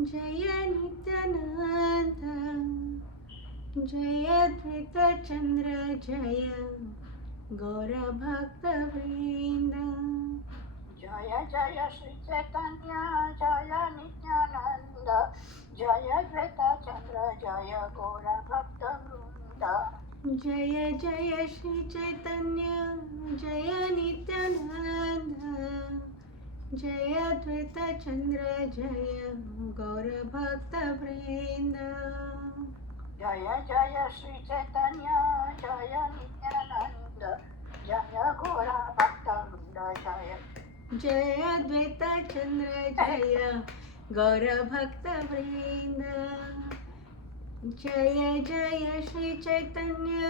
जय नित्यानंद, जय द्वैत चंद्र, जय गौर भक्त वृंद. जय जय श्री चैतन्य जय नित्यानंद, जय द्वैत चंद्र जय गौर भक्त वृंद. जय जय श्री चैतन्य जय नित्यानंद, जय द्वैत चंद्र जय गौर भक्त वृंद. जय जय श्री चैतन्य जय नित्यानंद, जय गौर भक्त वृंद. जय द्वैत चंद्र जय गौर भक्त वृंद. जय जय श्री चैतन्य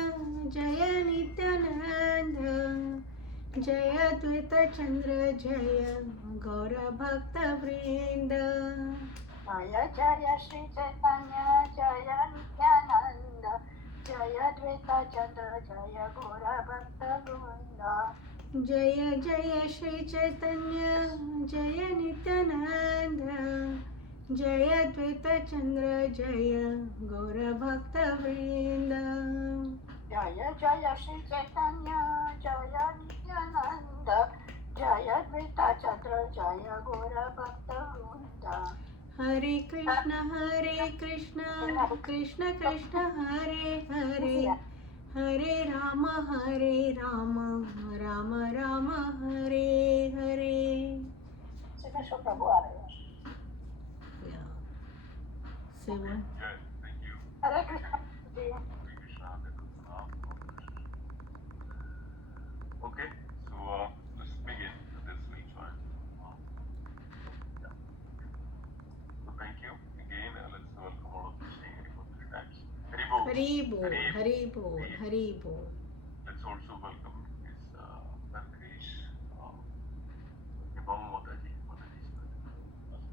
जय नित्यानंद, जय द्वैत चंद्र जय गौर भक्त वृंद. जय जय श्री चैतन्य जय नित्यानंद, जय द्वैत चंद्र जय गौर भक्त वृंद. जय जय श्री चैतन्य जय नित्यानंद, जय द्वैत चंद्र जय गौर भक्त वृंद. जय जय श्री चैतन्य जय नित्यानंद, जय द्वैत चंद्र जय गौर भक्त वृंद. हरे कृष्ण कृष्ण कृष्ण हरे हरे, हरे राम राम राम हरे हरे. Signature Prabhu आ रहे हैं. Seven. Thank you. Hare Krishna ji. Hare Krishna, Hare Krishna. Okay, so let's begin with this week's one. Yeah. So thank you again. Let's welcome all of you saying Hari Bol three times. Hari Bol. Hari Bol, Hari Bol, Hari Bol. Let's also welcome his Venkatesh, Nibam Mataji. Mataji is present.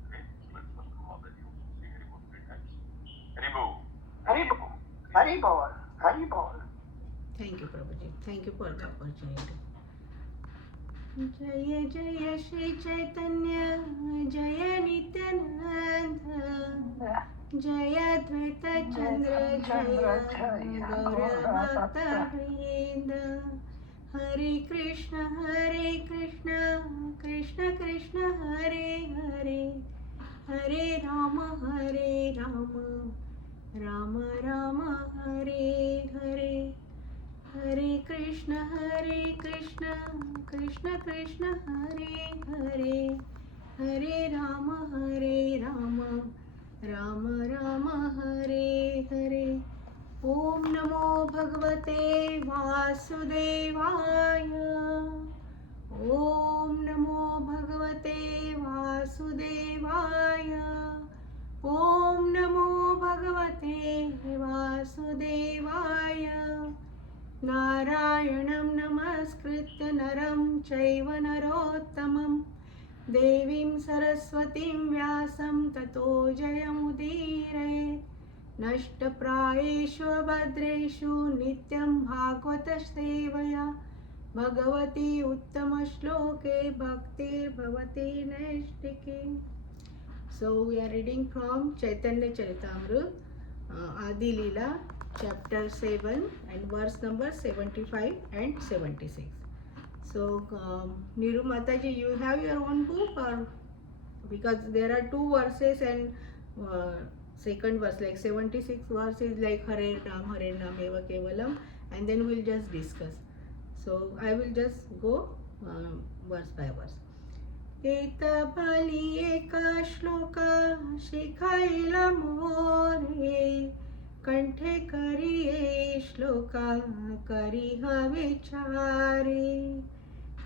Okay, so let's welcome Mataji also saying Hari Bol three times. Hari Bol. Hari Bol, Hari Bol, Hari Bol. Thank you, Prabhuji. Thank you for the opportunity. जय जय श्री चैतन्य जय नित्यानंद, जय द्वैत चंद्र जय गौर भक्त वृंद. हरे कृष्ण कृष्ण कृष्ण हरे हरे, हरे राम राम राम हरे हरे. हरे कृष्ण कृष्ण कृष्ण हरे हरे, हरे राम राम राम हरे हरे. ओम नमो भगवते वासुदेवाय, ओम नमो भगवते वासुदेवाय, ओम नमो भगवते वासुदेवाय. नारायणं नमस्कृत्य नरं चैव नरोत्तमं, देवीं सरस्वतीं व्यासं ततो जयमुदीरयेत्. नष्टप्रायेषु भद्रेषु नित्यं भागवत सेवया, Bhagwati उत्तमश्लोके भक्तिर्भवति नैष्टिकी. So we are reading from Chaitanya Charitamrita, Adi Lila, chapter 7 and verse number 75 and 76. So Niru Mataji, you have your own book, or because there are two verses and second verse like 76 verse is like Hare Ram Eva Kevalam, and then we'll just discuss. So I will just go verse by verse. एतबली एका श्लोक शिखायला मोरे, कंठे करिये श्लोका करिह विचारे.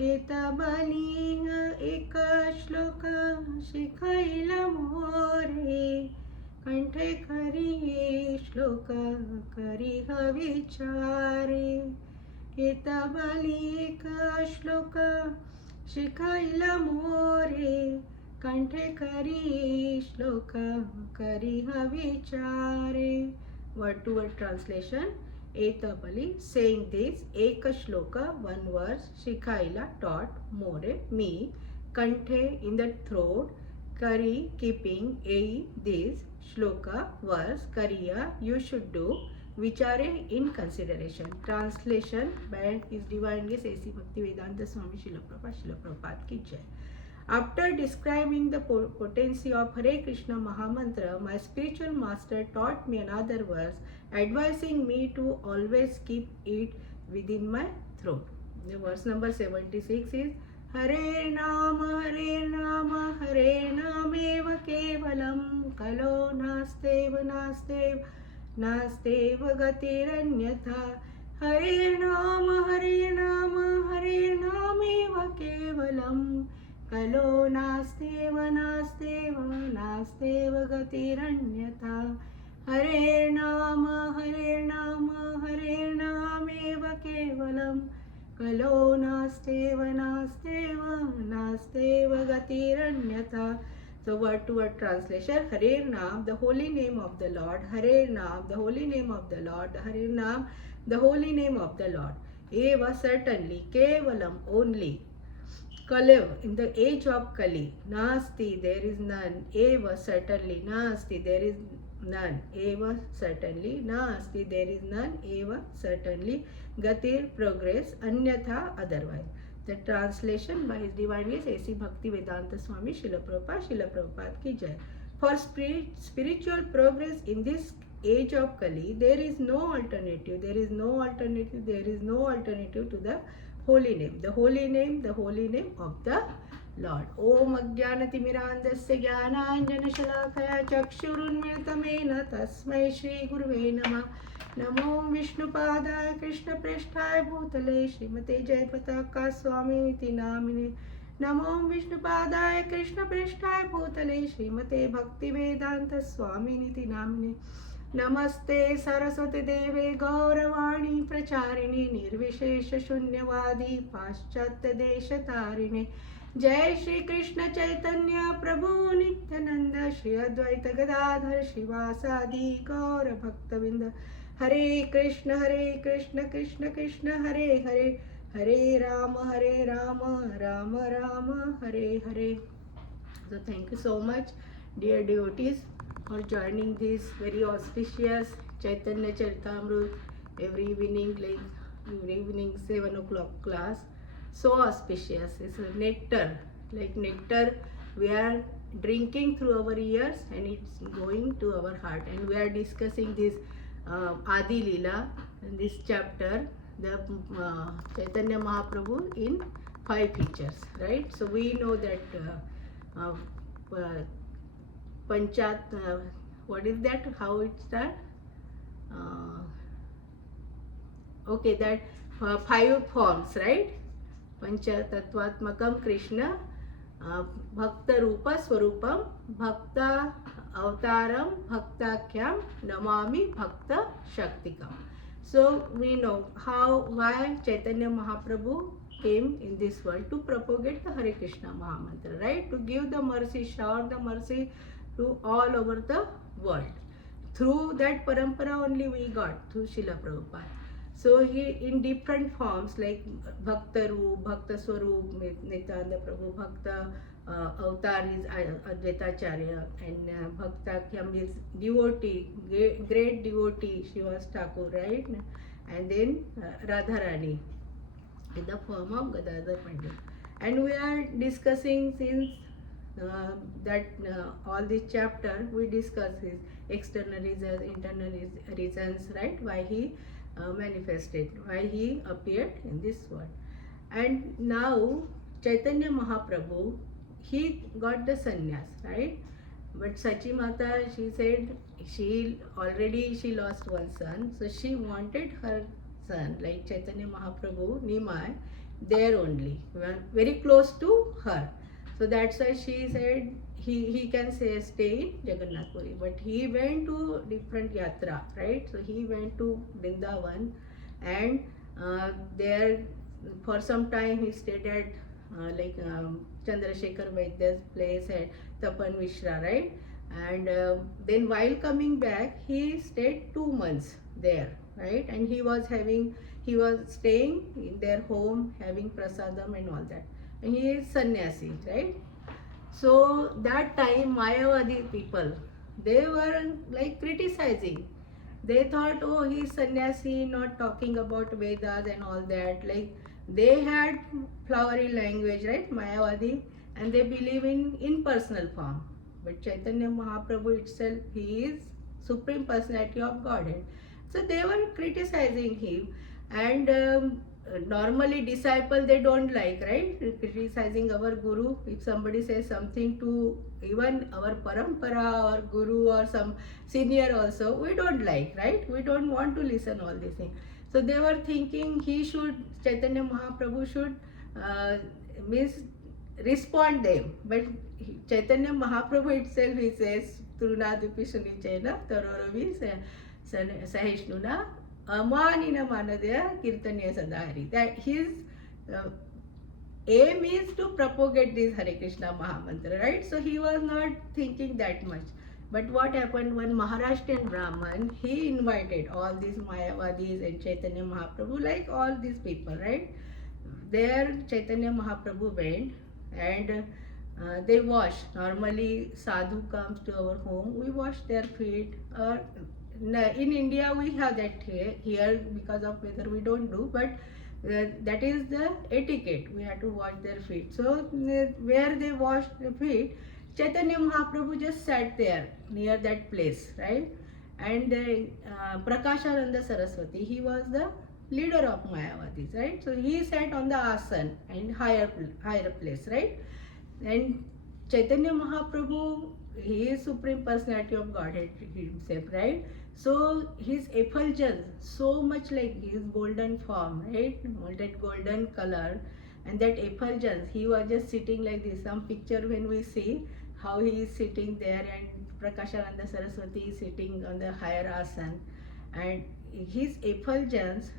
एतबली एक श्लोक शिखायला मोरे, कंठे करिये श्लोका करिह विचारे. एतबली एक श्लोक शिखायला मोरे, कंठे करी श्लोक करिह विचारे. Word to word translation. Etapali saying this, ek shloka, one verse, shikaila taught more me, kanthe in the throat, Kari, keeping, ei, this, shloka, verse, kariya, you should do, vichare, in consideration. Translation by His Divine Grace A.C. Bhaktivedanta Swami Srila Prabhupada ki jai. After describing the potency of Hare Krishna Mahamantra, my spiritual master taught me another verse, advising me to always keep it within my throat. The verse number 76 is Hare Nama Hare Nameva Kevalam Kalo Nasteva Gatiranyatha Hare Nama Hare Nameva Kevalam Kalo Nasteva Gatiranyatha Hare Nama Hare Nameva Kevalam Kalo Nasteva Gatiranyatha. So word to word translation, Hare Nam, the holy name of the Lord, Hare Nam, the holy name of the Lord, Hare Nam, the holy name of the Lord. Eva, certainly, Kevalam, only. Kalev, in the age of Kali, Nasti, there is none. Eva, certainly, Nasti, there is none. Eva, certainly, Nasti, there is none. Eva, certainly, Gatir, progress, Anyatha, otherwise. The translation by His Divine Grace A.C. Bhaktivedanta Swami Srila Prabhupada ki jai. For spiritual progress in this age of Kali, there is no alternative. There is no alternative. There is no alternative to the holy name. The holy name of the Lord. Om Ajnanatimirandasya Jnananjana Shalakaya Chakshurunmilitamena Tasmai Shri Gurave Namah. Namo Vishnupadaya Krishna Preshthaya Bhutale Srimate Jayapataka Swamiti Namine. Namo Vishnupadaya Krishna Preshthaya Bhutale Srimate Bhaktivedanta Swamiti Namine. Namaste Saraswati Deve Gauravani Pracharini Nirvishesha Shunyavadi Paschatya Desha Tarine. Jai Shri Krishna Chaitanya Prabhu Nityananda Shri Advaita Gadadhar Shivasadi Gaura Bhaktavinda. Hare Krishna Krishna Krishna Hare Hare Hare Rama Rama Rama Hare Hare. So thank you so much, dear devotees, for joining this very auspicious Chaitanya Charitamrut every evening, 7 o'clock class. So auspicious. It's a nectar, like nectar we are drinking through our ears and it's going to our heart. And we are discussing this Adi Lila in this chapter, the Chaitanya Mahaprabhu in 5 features, right? So we know that Panchat, what is that? How it starts? Okay, that 5 forms, right? Pancha Tattvatmakam Krishna, Bhakta Rupa Swarupam, Bhakta Avtaram, Bhaktakyam, Namami Bhakta Shaktikam. So we know why Chaitanya Mahaprabhu came in this world to propagate the Hare Krishna Mahamantra, right? To give the mercy, shower the mercy to all over the world. Through that parampara only we got, through Srila Prabhupada. So he in different forms like Bhakta Roop, Bhakta Swarup, Nityananda Prabhu, Bhakta Avatar is Advaitacharya, and Bhakta Kyam is devotee, great devotee, Shivas Thakur, right? And then Radharani in the form of Gadadhar Pandit. And we are discussing since that all this chapter we discuss his external reasons, internal reasons, right? Why he manifested, why he appeared in this world. And now Chaitanya Mahaprabhu, he got the sannyas, right? But Sachi Mata, she said she lost one son, so she wanted her son like Chaitanya Mahaprabhu, Nimai, there only, very close to her. So that's why she said he can stay in Jagannath Puri, but he went to different yatra, right? So he went to Vrindavan, and there for some time he stayed at Chandrasekhar Vaidya's place at Tapan Mishra, right? And then while coming back, he stayed 2 months there, right? And he was staying in their home, having prasadam and all that. And he is sannyasi, right? So that time Mayavadi people, they were like criticizing. They thought, oh, he's sannyasi, not talking about Vedas and all that. Like they had flowery language, right, Mayavadi, and they believe in impersonal form. But Chaitanya Mahaprabhu itself, he is supreme personality of Godhead. So they were criticizing him, and normally disciple they don't like, right, criticizing our guru. If somebody says something to even our parampara or guru or some senior also, we don't like, right, we don't want to listen all these things. So they were thinking he should, Chaitanya Mahaprabhu should uh, means respond them. But Chaitanya Mahaprabhu itself, he says, Turunadipi Sunichena Tarorovi Sahishnuna Amanina Manadya Kirtanya Sadhari. That his uh, aim is to propagate this Hare Krishna Mahamantra, right? So he was not thinking that much. But what happened, when Maharashtrian Brahman, he invited all these Mayavadis and Chaitanya Mahaprabhu, like all these people, right? There Chaitanya Mahaprabhu went, and they wash. Normally sadhu comes to our home, we wash their feet. In India we have that here because of weather we don't do, but that is the etiquette. We have to wash their feet. So where they wash the feet, Chaitanya Mahaprabhu just sat there near that place, right? And Prakashananda Saraswati, he was the leader of Mayavadis, right? So he sat on the asan and higher place, right? And Chaitanya Mahaprabhu, he is supreme personality of Godhead himself, right? So his effulgence, so much like his golden form, right? That golden color, and that effulgence, he was just sitting like this. Some picture when we see how he is sitting there, and Prakashananda Saraswati is sitting on the higher asan, and his effulgence.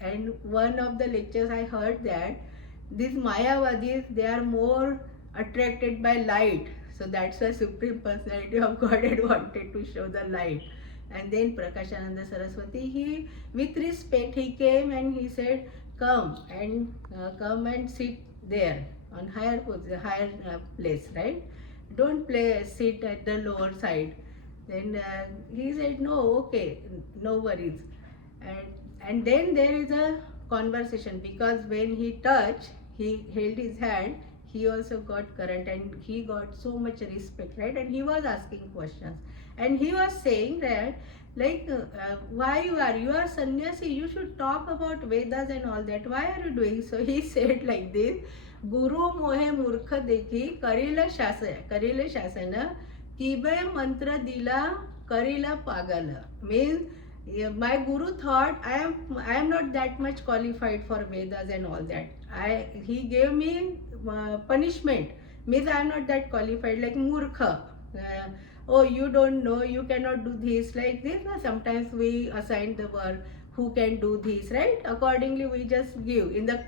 And one of the lectures I heard that these Mayavadis, they are more attracted by light. So that's why Supreme Personality of Godhead wanted to show the light. And then Prakashananda Saraswati, he, with respect, he came and he said, come and sit there on higher place, right? Don't sit at the lower side. Then he said, no, okay, no worries. And then there is a conversation, because when he touched, he held his hand, he also got current, and he got so much respect, right? And he was asking questions, and he was saying that, like, why you are sannyasi, you should talk about Vedas and all that, why are you doing so? He said like this, Guru mohe murkha dekhi karile shasana kibe mantra dila karila pagala. Means my guru thought I am not that much qualified for Vedas and all that. He gave me punishment, means I am not that qualified, like murkha. Oh, you don't know, you cannot do this, like this. Sometimes we assign the work, who can do this, right? Accordingly we just give in the,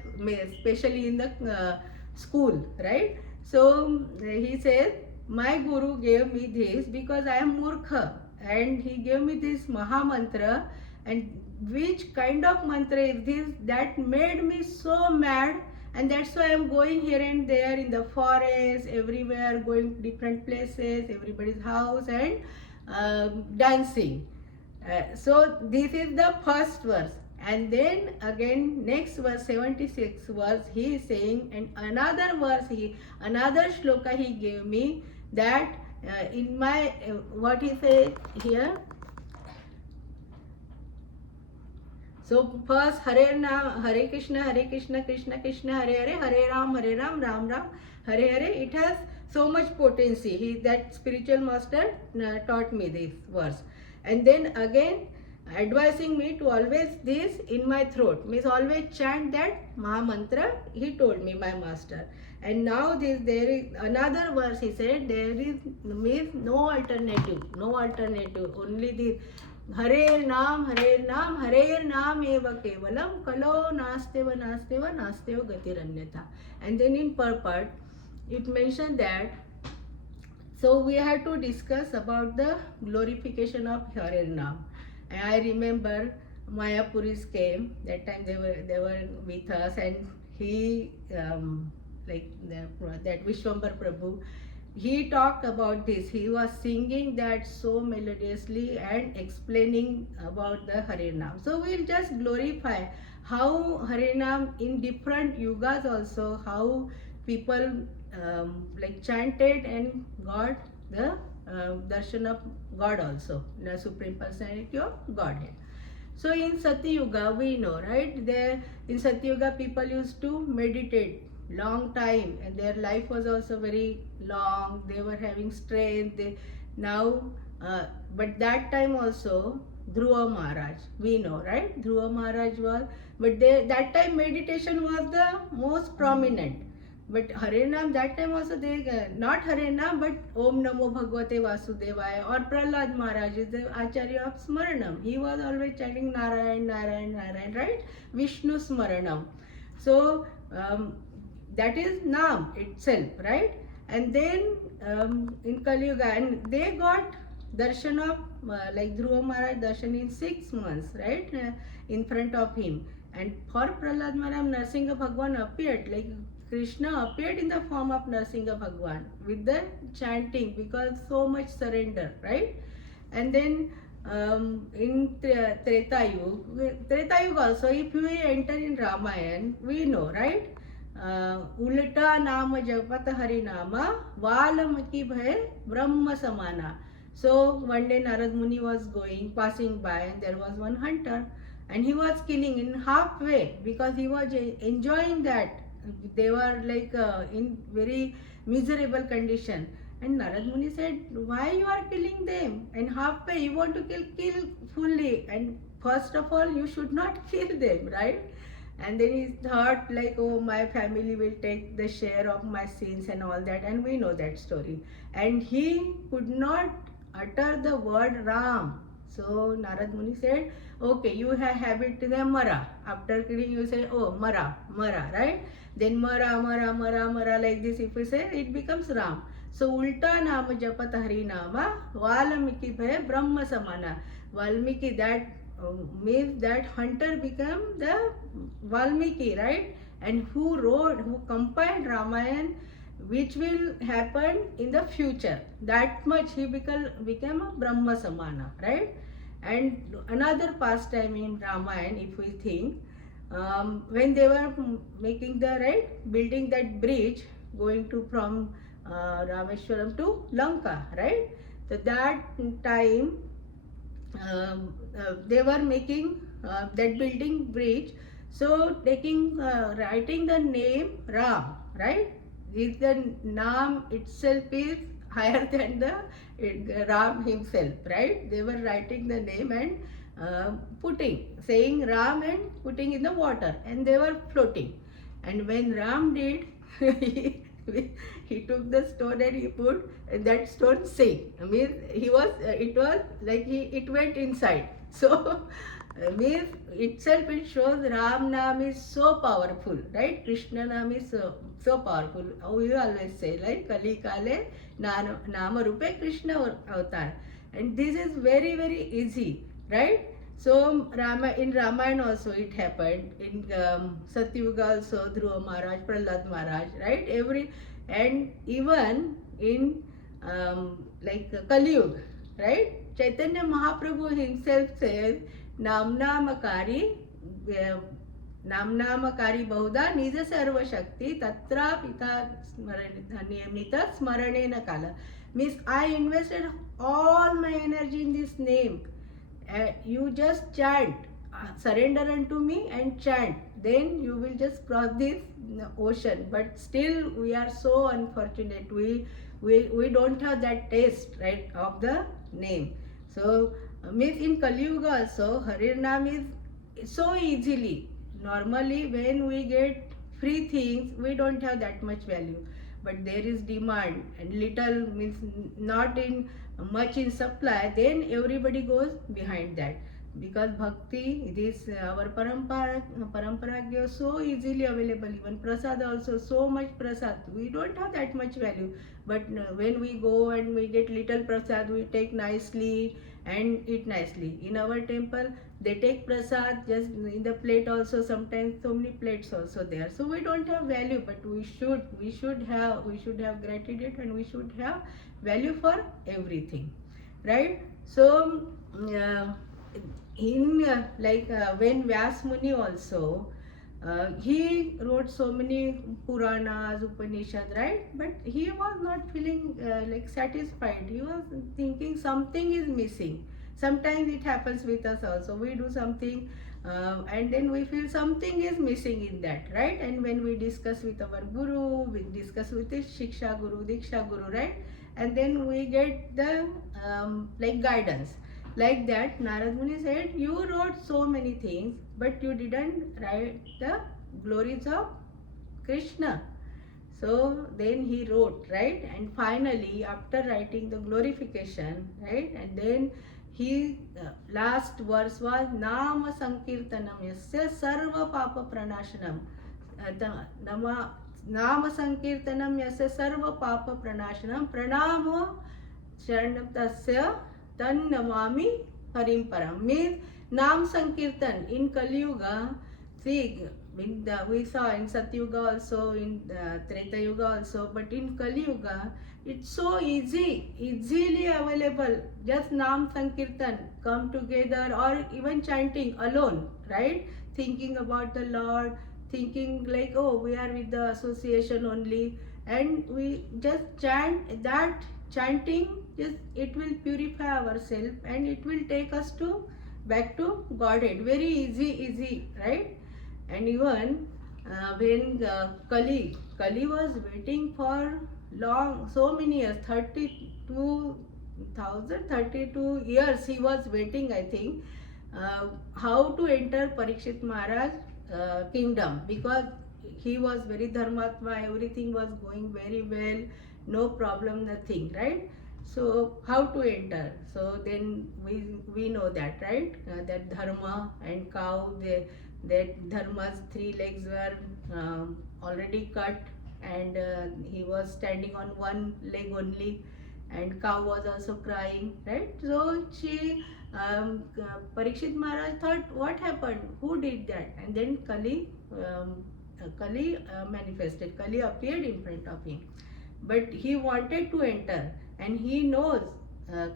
especially in the school, right? So he says, my guru gave me this because I am murkha, and he gave me this Maha Mantra. And which kind of mantra is this that made me so mad, and that's why I'm going here and there in the forest, everywhere, going to different places, everybody's house, and dancing. So this is the first verse. And then again next verse, 76 verse, he is saying, and another verse, another shloka he gave me, that in my what he said here. So first Hare Krishna, Krishna Krishna, Hare Ram, Ram Ram, Hare Hare. It has so much potency. That spiritual master taught me this verse. And then again advising me to always this in my throat, means always chant that Maha Mantra, he told me, my master. And now there is another verse, he said, there is means no alternative, only this Hare Nam, Hare Nam eva kevalam, kalo nasteva gatiranyata. And then in purport, it mentioned that, so we had to discuss about the glorification of Hare Nam. And I remember Mayapuris came, that time they were with us, and he, that Vishwambar Prabhu, he talked about this. He was singing that so melodiously and explaining about the Harinam. So we'll just glorify how Harinam in different yugas also, how people like chanted and got the darshan of God also, the Supreme Personality of Godhead. So in Satyuga, we know, right? There in Satyuga, people used to meditate long time, and their life was also very long. They were having strength. Now, but that time also, Dhruva Maharaj, we know, right? Dhruva Maharaj was, but that time meditation was the most prominent. But Harinam that time also they not Harinam but Om Namo Bhagavate Vasudevaya or Prahlad Maharaj is the Acharya of Smaranam. He was always chanting Narayan, Narayan, Narayan, right? Vishnu Smaranam. So that is Nam itself, right? And then in Kali Yuga, and they got darshan of like Dhruva Maharaj darshan in 6 months, right? In front of him. And for Prahlad Maharaj, Narsinga Bhagwan appeared, like Krishna appeared in the form of Narsinga Bhagwan with the chanting because so much surrender, right? And then in Treta Yuga also, if we enter in Ramayan, we know, right? उल्टा नाम जपत हरि नामा वाल्मीकि भय ब्रह्म samana. So one day Narad Muni was passing by, and there was one hunter, and he was killing in halfway because he was enjoying that. They were like in very miserable condition. And Narad Muni said, why you are killing them? And halfway you want to kill fully. And first of all, you should not kill them, right? And then he thought like, oh, my family will take the share of my sins and all that. And we know that story. And he could not utter the word Ram. So Narad Muni said, okay, you have habit to the Mara. After killing, you say, oh, Mara, right? Then Mara, like this, if we say, it becomes Ram. So Ulta Nama Japat Hari Nama, Valmiki Bhaya Brahma Samana. Valmiki, that means that hunter became the Valmiki, right? And who compiled Ramayan, which will happen in the future. That much he became a Brahma Samana, right? And another pastime in Ramayan, if we think, when they were making building that bridge going to from Rameshwaram to Lanka, right? So that time they were making that building bridge. So writing the name Ram, right? If the Nam itself is higher than the Ram himself, right? They were writing the name and saying Ram and putting in the water, and they were floating. And when Ram did, he took the stone and he put that stone sank. I mean, it was like it went inside. So, means itself it shows Ram Nam is so powerful, right? Krishna Nam is so powerful. We always say like Kali Kale Nama Rupe Krishna Avatar. And this is very, very easy, right? So in Ramayana also it happened, in Satyuga also Dhruva Maharaj, Prahlad Maharaj, right? And even in Kali Yuga, right? Chaitanya Mahaprabhu himself says, Namnamakari Bahuda Nija Sarva Shakti Tatra Pita Niyamita Smaranena Kala. Means I invested all my energy in this name. You just chant, surrender unto me and chant. Then you will just cross this ocean. But still we are so unfortunate. We don't have that taste, right, of the name. So means in Kali Yuga also Harinam is so easily. Normally when we get free things, we don't have that much value. But there is demand and little means not in much in supply, then everybody goes behind that. because bhakti, this our parampara gives so easily available. Even prasad also, so much prasad. We don't have that much value, but when we go and we get little prasad, we take nicely and eat nicely. In our temple, they take prasad just in the plate also. Sometimes so many plates also there. So we don't have value, but we should have gratitude, and we should have value for everything, right? So. When Vyas Muni also, he wrote so many Puranas, Upanishads, right? But he was not feeling satisfied. He was thinking something is missing. Sometimes it happens with us also. We do something, and then we feel something is missing in that, right? And when we discuss with our guru, we discuss with his Shiksha Guru, Diksha Guru, right? And then we get the guidance. Like that, Narad Muni said, you wrote so many things, but you didn't write the glories of Krishna. So then he wrote, right? And finally, after writing the glorification, right? And then he, last verse was Nama Sankirtanam Yasya Sarva Papa Pranashanam. Nama Sankirtanam Yasya Sarva Papa Pranashanam Pranamo Sharanam Tasya Tan Namami Harim Param. Means Nam Sankirtan in Kali Yuga. See, we saw in Satyuga also, in Treta Yuga also, but in Kali Yuga, it's so easily available. Just Nam Sankirtan, come together, or even chanting alone, right? Thinking about the Lord, thinking like, oh, we are with the association only, and we just chant that. Chanting, just it will purify ourselves, and it will take us to back to Godhead. Very easy, right? And even when Kali was waiting for long, so many years, 32 years he was waiting, I think, how to enter Parikshit Maharaj kingdom, because he was very dharmatma, everything was going very well, no problem, nothing, right? So how to enter? So then we know that, right? That dharma and cow, that dharma's 3 legs were already cut, and he was standing on one leg only, and cow was also crying, right? So Parikshit Maharaj thought, what happened? Who did that? And then Kali manifested. Kali appeared in front of him, but he wanted to enter, and he knows,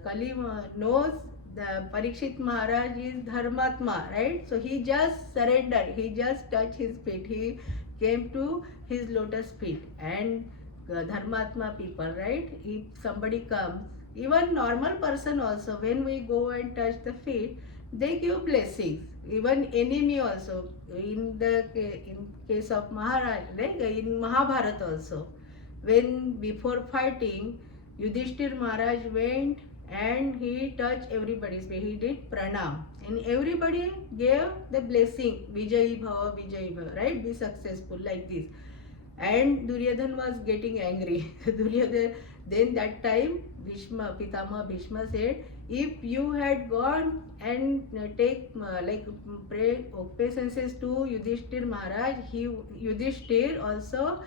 Kali knows the Parikshit Maharaj is Dharmatma, right? So he just surrendered, he just touched his feet, he came to his lotus feet. And Dharmatma people, right? If somebody comes, even normal person also, when we go and touch the feet, they give blessings. Even enemy also, in case of Maharaj, like in Mahabharata also, when before fighting, Yudhishthir Maharaj went and he touched everybody's feet. He did pranam, and everybody gave the blessing, Vijayi Bhava, right? Be successful, like this. And Duryodhan was getting angry. Duryodhan, then that time Pitama Bhishma said, if you had gone and pray obeisances to Yudhishthir Maharaj, Yudhishthir also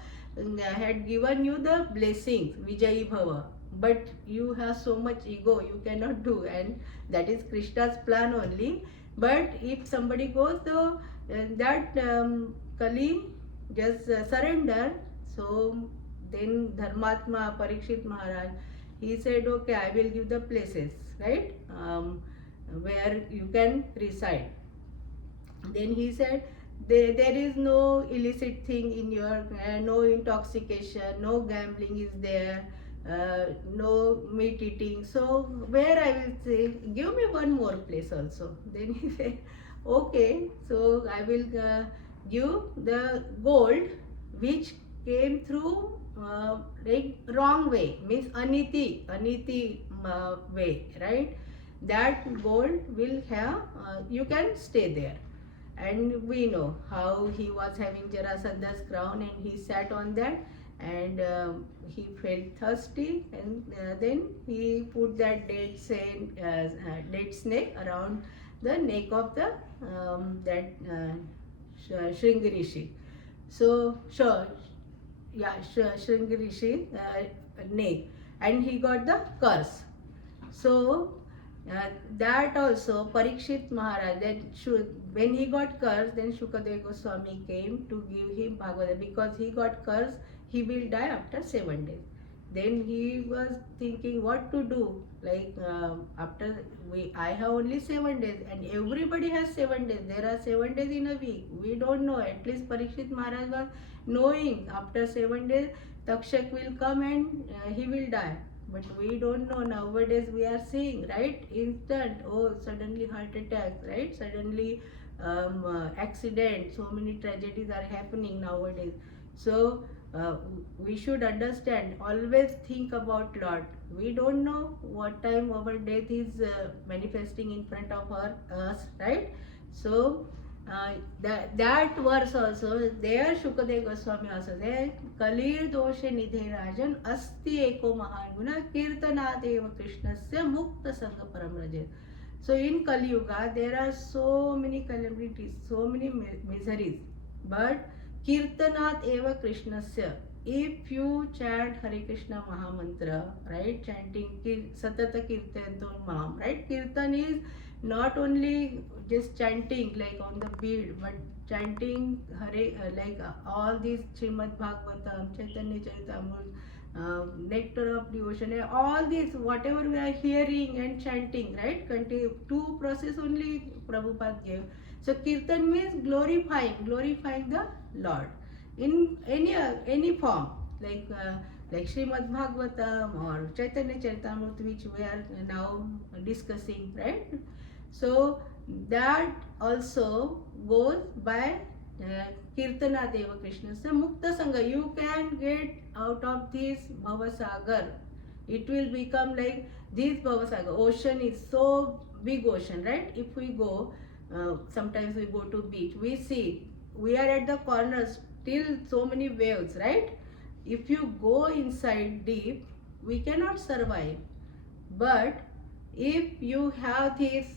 had given you the blessings, Vijayi Bhava. But you have so much ego, you cannot do, and that is Krishna's plan only. But if somebody goes, so that Kali just surrender. So then Dharmatma Parikshit Maharaj, he said, okay, I will give the places, right, where you can reside. Then he said, there is no illicit thing in your, no intoxication, no gambling is there, no meat eating. So where I will say, give me one more place also. Then he said, okay, so I will give the gold which came through wrong way, means aniti way, right? That gold will have, you can stay there. And we know how he was having Jarasandha's crown, and he sat on that, and he felt thirsty, and then he put that dead snake around the neck of the that Shringi Rishi. So sure, yeah, Shringi Rishi neck, and he got the curse. So that also Parikshit Maharaj, that should, when he got cursed, then Shukadeva Goswami came to give him Bhagavad, because he got cursed, he will die after 7 days. Then he was thinking what to do. Like after I have only 7 days, and everybody has 7 days. There are 7 days in a week. We don't know. At least Parikshit Maharaj was knowing after 7 days Takshak will come and he will die. But we don't know. Nowadays we are seeing, right, instant, oh, suddenly heart attacks, right, suddenly accident, so many tragedies are happening nowadays. So we should understand, always think about Lord. We don't know what time our death is manifesting in front of us, right? So that verse also, there Shukadeva Goswami also there, Kalir doshe nidhe rajan asti eko mahan guna kirtanadeva krishnasya mukta sangha param raja. So in Kali Yuga there are so many calamities, so many miseries, but kirtanat eva krishnasya, if you chant Hare Krishna Mahamantra, right, chanting satata kirtanto maham, right, kirtan is not only just chanting like on the beat, but chanting Hare like all these Srimad Bhagavatam, Chaitanya Charitamrita, nectar of devotion, and all these whatever we are hearing and chanting, right, continue two process only Prabhupada gave. So kirtan means glorifying the Lord in any form, like Srimad Bhagavatam or Chaitanya Charitamrita, which we are now discussing, right? So that also goes by Kirtana Deva Krishna. So Mukta Sangha, you can get out of this Bhavasagar. It will become like this Bhavasagar. Ocean is so big ocean, right? If we go, sometimes we go to beach, we see we are at the corners, still so many waves, right? If you go inside deep, we cannot survive. But if you have this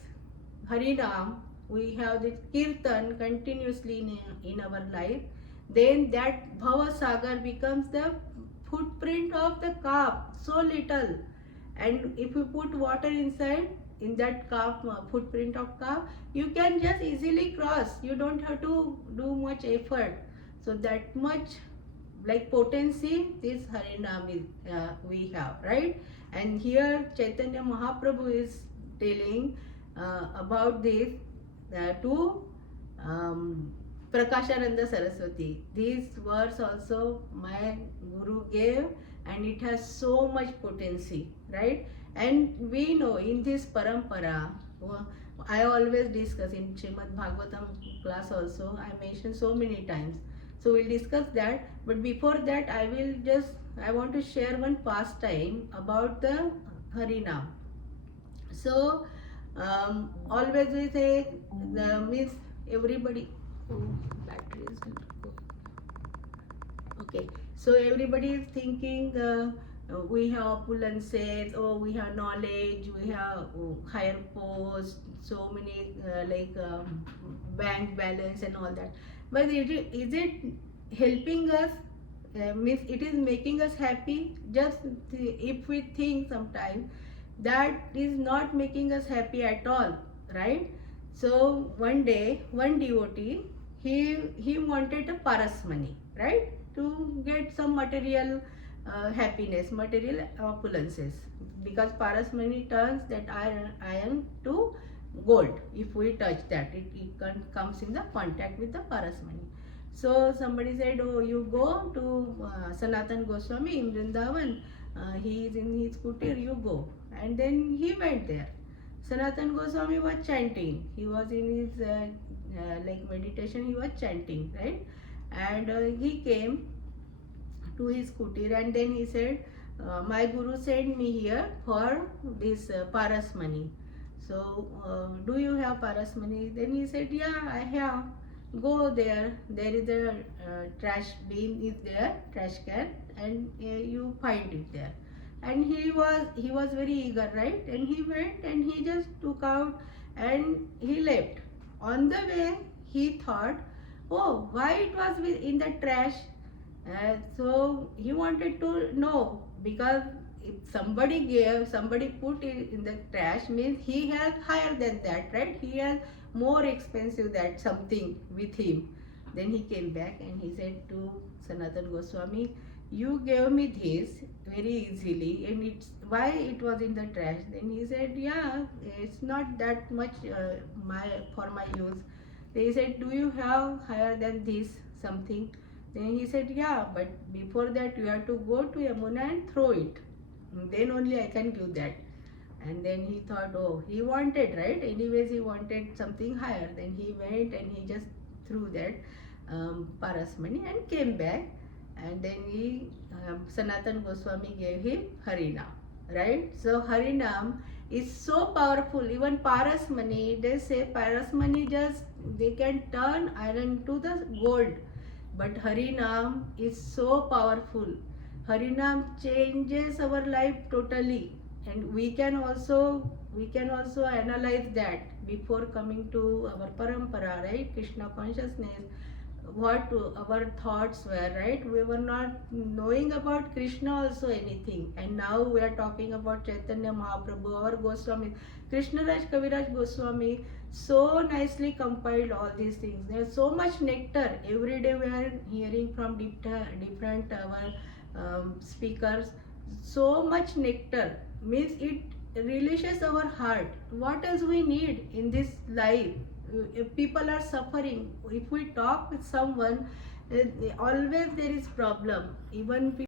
Harinam, we have this Kirtan continuously in our life, then that Bhava Sagar becomes the footprint of the calf, so little. And if you put water inside, in that calf, footprint of calf, you can just easily cross. You don't have to do much effort. So that much like potency this Harinam is, we have, right? And here Chaitanya Mahaprabhu is telling about this to Prakashananda Saraswati. This verse also my Guru gave, and it has so much potency, right? And we know in this parampara, I always discuss in Srimad Bhagavatam class also, I mentioned so many times. So we'll discuss that. But before that, I want to share one pastime about the Harinam. So always we say, means everybody, oh, battery is not good. Okay, so everybody is thinking we have opulences, or we have knowledge, we have higher post, so many bank balance and all that. But is it helping us? Means it is making us happy? Just if we think sometimes, that is not making us happy at all, right? So one day, one devotee, he wanted a paras money, right, to get some material happiness, material opulences, because paras money turns that iron to gold. If we touch that, it comes in the contact with the paras money. So somebody said, oh, you go to Sanatan Goswami in Vrindavan, he is in his kutir, you go. And then he went there. Sanatan Goswami was chanting. He was in his meditation, he was chanting, right? And he came to his kutir, and then he said, my guru sent me here for this paras money. So do you have paras money? Then he said, yeah, I have. Go there, there is a trash bin is there, trash can, and you find it there. And he was very eager, right? And he went and he just took out and he left. On the way, he thought, oh, why it was in the trash? So he wanted to know, because if somebody put it in the trash, means he has higher than that, right? He has more expensive that something with him. Then he came back and he said to Sanatan Goswami, you gave me this very easily, and it's why it was in the trash. Then he said, yeah, it's not that much my for my use. They said, do you have higher than this something? Then he said, yeah, but before that you have to go to Yamuna and throw it. Then only I can give that. And then he thought, oh, he wanted, right? Anyways, he wanted something higher. Then he went and he just threw that paras money and came back. And then Sanatan Goswami gave him Harinam, right? So Harinam is so powerful. Even paras money, they say paras money just they can turn iron to the gold. But Harinam is so powerful. Harinam changes our life totally, and we can also analyze that before coming to our parampara, right? Krishna consciousness, what our thoughts were, right? We were not knowing about Krishna also anything, and now we are talking about Chaitanya Mahaprabhu, our Goswami, Krishna Raj Kaviraj Goswami, so nicely compiled all these things. There's so much nectar. Every day we are hearing from different our speakers. So much nectar means it relishes our heart. What else we need in this life? If people are suffering, if we talk with someone, always there is problem. Even